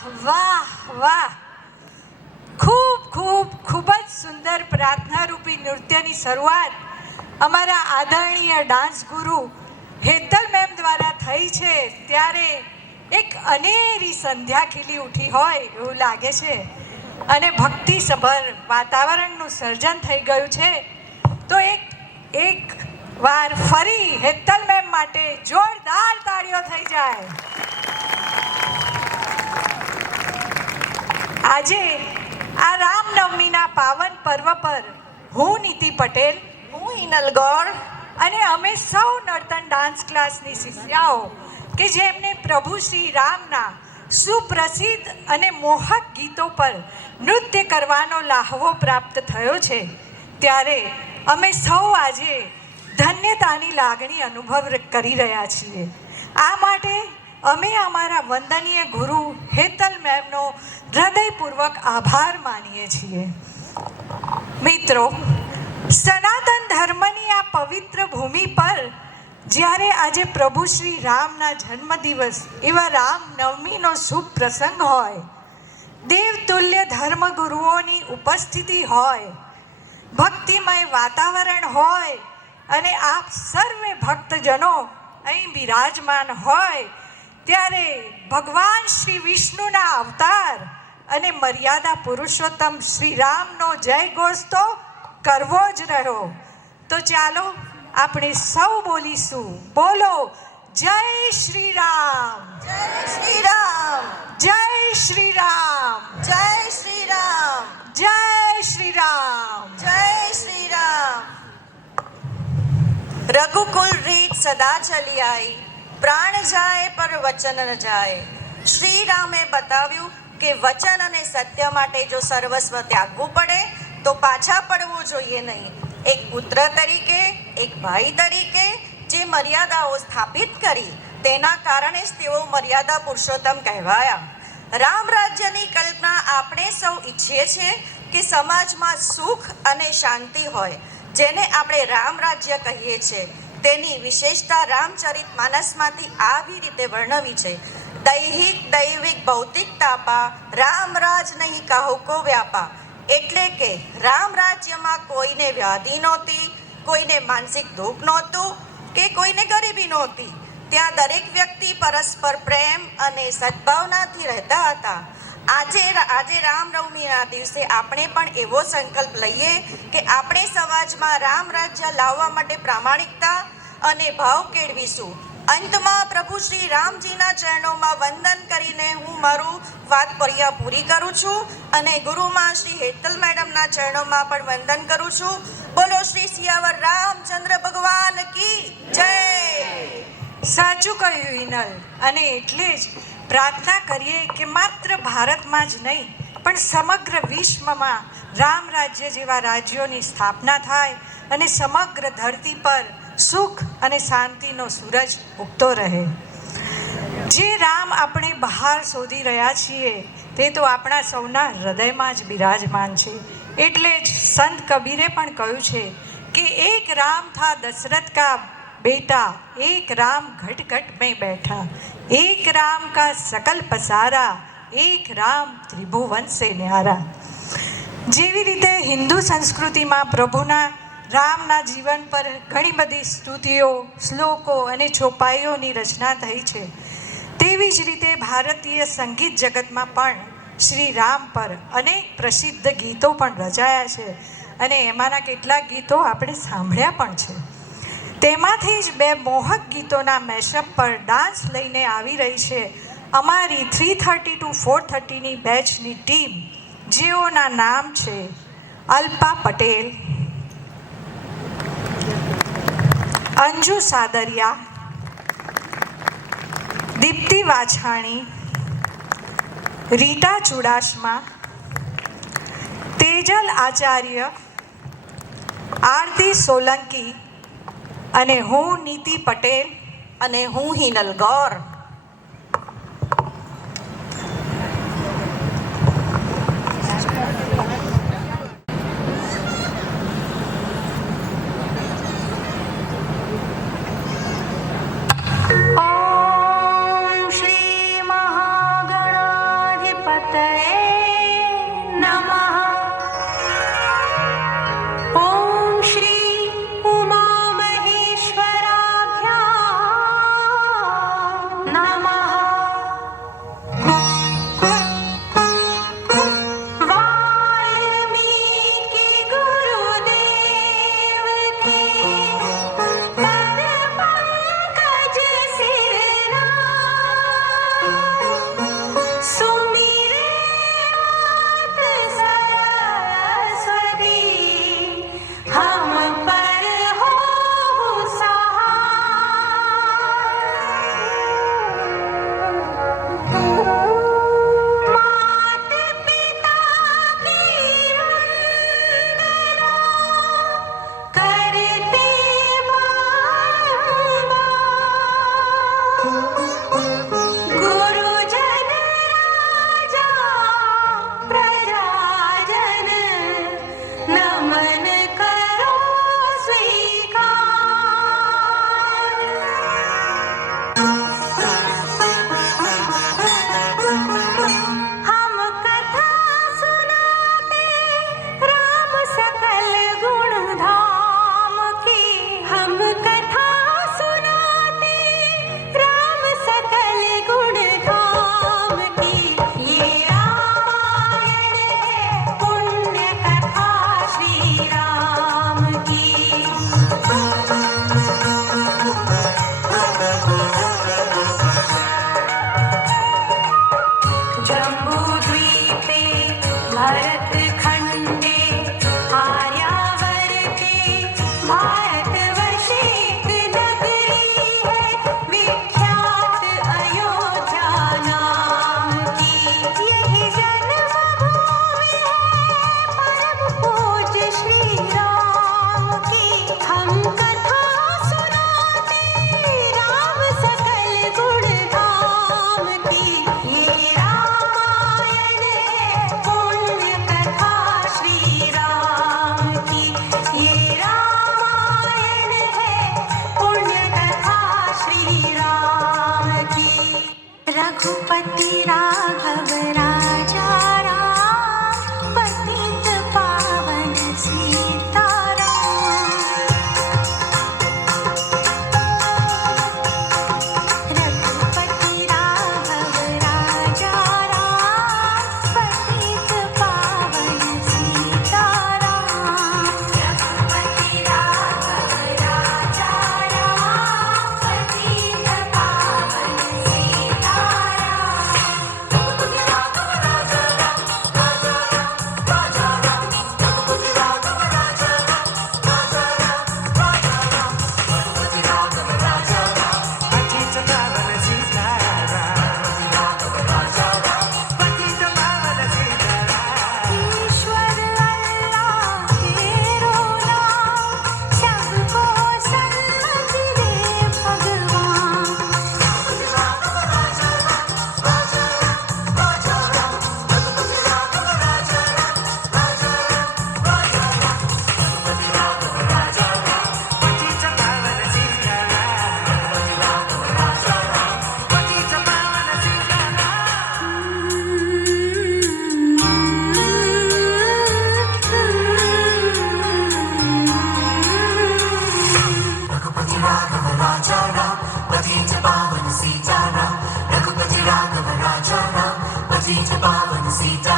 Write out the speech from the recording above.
વાહ વાહ, ખૂબ જ સુંદર પ્રાર્થનારૂપી નૃત્યની શરૂઆત અમારા આદરણીય ડાન્સ ગુરુ હેતલ મેમ દ્વારા થઈ છે. ત્યારે એક અનેરી સંધ્યા ખીલી ઉઠી હોય એવું લાગે છે અને ભક્તિસભર વાતાવરણનું સર્જન થઈ ગયું છે. તો એક વાર ફરી હેતલ મેમ માટે જોરદાર તાળીઓ થઈ જાય. આજે આ રામનવમીના પાવન પર્વ પર હું નીતિ પટેલ, હું હિનલ ગોર અને અમે સૌ નર્તન ડાન્સ ક્લાસની શિષ્યાઓ કે જેમને પ્રભુ શ્રી રામના સુપ્રસિદ્ધ અને મોહક ગીતો પર નૃત્ય કરવાનો લાહવો પ્રાપ્ત થયો છે, ત્યારે અમે સૌ આજે ધન્યતાની લાગણી અનુભવ કરી રહ્યા છીએ. આ માટે અમે અમારા વંદનીય ગુરુ હેતલ મેમનો હૃદયપૂર્વક આભાર માનીએ છીએ. મિત્રો, સનાતન ધર્મની આ પવિત્ર ભૂમિ પર જ્યારે આજે પ્રભુ શ્રી રામના જન્મદિવસ એવા રામનવમીનો શુભ પ્રસંગ હોય, દેવતુલ્ય ધર્મગુરુઓની ઉપસ્થિતિ હોય, ભક્તિમય વાતાવરણ હોય અને આપ સર્વે ભક્તજનો અહીં બિરાજમાન હોય, ત્યારે ભગવાન શ્રી વિષ્ણુના અવતાર અને મર્યાદા પુરુષોત્તમ શ્રી રામનો જય ઘોષ તો કરવો જ રહ્યો. તો ચાલો આપણે સૌ બોલીશું, બોલો જય શ્રી રામ, જય શ્રી રામ, જય શ્રી રામ, જય શ્રી રામ, જય શ્રી રામ, જય શ્રી રામ. રઘુકુલ રીત સદા ચલી આઈ, પ્રાણ જાય પર વચન ન જાય. શ્રી રામે બતાવ્યું કે વચન અને સત્ય માટે જો સર્વસ્વ ત્યાગવું પડે તો પાછા પડવું જોઈએ નહીં. એક પુત્ર તરીકે, એક ભાઈ તરીકે જે મર્યાદાઓ સ્થાપિત કરી તેના કારણે જ તેઓ મર્યાદા પુરુષોત્તમ કહેવાયા. રામ રાજ્યની કલ્પના આપણે સૌ ઈચ્છીએ છીએ કે સમાજમાં સુખ અને શાંતિ હોય, જેને આપણે રામ રાજ્ય કહીએ છીએ. તેની વિશેષતા રામચરિત માનસમાંથી આવી રીતે વર્ણવી છે: દૈહિક દૈવિક ભૌતિક તાપા, રામ રાજ નહીં કાહુ કો વ્યાપા. એટલે કે રામ રાજ્યમાં કોઈને વ્યાધિ નહોતી, કોઈને માનસિક દુઃખ નહોતું કે કોઈને ગરીબી નહોતી. ત્યાં દરેક વ્યક્તિ પરસ્પર પ્રેમ અને સદભાવનાથી રહેતા હતા. આજે રામનવમીના દિવસે આપણે પણ એવો સંકલ્પ લઈએ કે આપણે સમાજમાં રામ રાજ્ય લાવવા માટે પ્રામાણિકતા અને ભાવ કેળવીશું. અંતમાં પ્રભુ શ્રી રામજીના ચરણોમાં વંદન કરીને હું મારું વાત પૂરી કરું છું અને ગુરુમાં શ્રી હેતલ મેડમના ચરણોમાં પણ વંદન કરું છું. બોલો શ્રી સિયાવર રામચંદ્ર ભગવાન કી જય. સાચું કહ્યું હિનલ. અને એટલે જ પ્રાર્થના કરીએ કે માત્ર ભારતમાં જ નહીં પણ સમગ્ર વિશ્વમાં રામ રાજ્ય જેવા રાજ્યોની સ્થાપના થાય અને સમગ્ર ધરતી પર સુખ અને શાંતિનો સૂરજ ઉગતો રહે. જે રામ આપણે બહાર શોધી રહ્યા છીએ તે તો આપણા સૌના હૃદયમાં જ બિરાજમાન છે. એટલે જ સંત કબીરે પણ કહ્યું છે કે એક રામ થા દશરથ કા बेटा, एक राम घट घट में बैठा, एक राम का सकल पसारा, एक राम त्रिभुवन से न्यारा. જેવી રીતે હિન્દુ સંસ્કૃતિમાં પ્રભુના રામના જીવન પર ઘણી બધી સ્તુતિઓ, શ્લોકો અને ચોપાઈઓની રચના થઈ છે, તેવી જ રીતે ભારતીય સંગીત જગતમાં પણ શ્રી રામ પર અનેક પ્રસિદ્ધ ગીતો પણ રચાયા છે અને એમાંના કેટલાક ગીતો આપણે સાંભળ્યા પણ છે. તેમાંથી જ બે મોહક ગીતોના મેશઅપ પર ડાન્સ લઈને આવી રહી છે અમારી 330 to 430ની બેચની ટીમ, જેઓના નામ છે અલ્પા પટેલ, અંજુ સાદરિયા, દીપ્તિ વાછાણી, રીટા ચુડાસમા, તેજલ આચાર્ય, આરતી સોલંકી અને હું નીતિ પટેલ અને હું હિનલ ગોર. ઓમ શ્રી મહાગણાધિપતયે कथा सुनाते राम सकल गुण धाम की। ये रामायण है पुण्य कथा श्री राम की। जम्बूद्वीपे भरतखण्डे आर्यावर्ते भारतवर्षे नगरी है विख्यात अयोध्या नाम की। यही जन्मभूमि है परम पूज्य श्री राम की। हम कथा सुनाते राम सकल गुण धाम की। ये रामायण है पुण्य कथा श्री राम की। ये रामायण है पुण्य कथा श्री राम की। रघुपति राघव राजा राम पतित पावन सीताराम। रघुपति राघव राजा राम पतित पावन सीताराम। रघुपति राघव राजा राम पतित पावन ईश्वर अल्लाह तेरो नाम सबको सन्मति दे भगवान। रघुपति राघव राजा राम पतित पावन सीताराम। रघुपति राघव राजा राम पतित पावन सीता